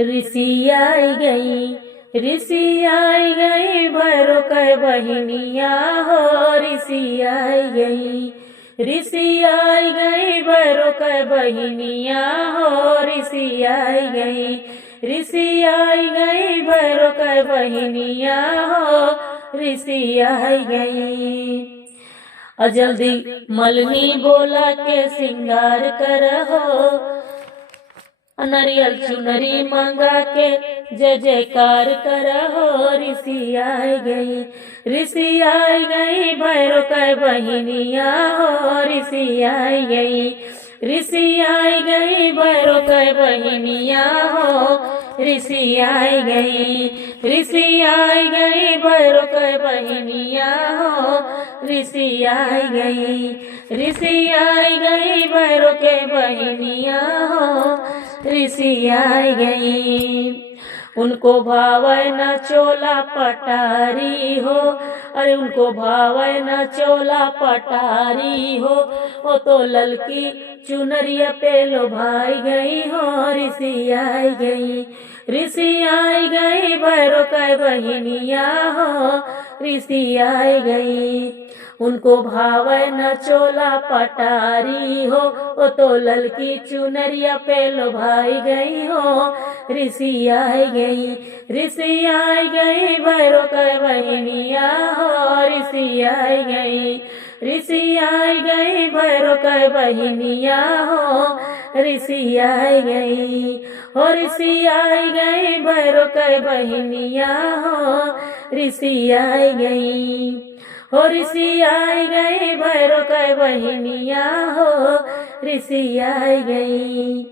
ऋषि आई गई भैरो कै बहिनिया हो। ऋषि आई गई भैरो कै बहिनिया हो। ऋषि आई गई भैरो कै बहिनिया हो। ऋषि आई गई। जल्दी मलनी बोला के सिंगार करहो। नरियल चुनरी मंगा के जय जयकार करहो। ऋषि आई गई भैरो कै बहिनिया हो। ऋषि आई गई भैरो कै बहिनिया हो। ऋषि आई गई भैरो कै बहिनिया हो। ऋषि आई गई भैरो कै बहिनिया हो। ऋषि आई गई। उनको भावे न चोला पटारी हो। अरे उनको भावे न चोला पटारी हो। वो तो ललकी चुनरिया पे लो भाई गई हो। ऋषि आई गई भैरो कै बहिनिया हो। ऋषि आई गई। उनको भावे न चोला पटारी हो। वो तो ललकी चुनरिया पे लो भाई गई हो। ऋषि आई गई भैरो कै बहिनिया हो। ऋषि आई गई भैरो कै बहिनिया हो। ऋषि आई गई भैरो कै बहिनिया हो। ऋषि आई गई भैरो कै बहिनिया हो। ऋषि आई गई।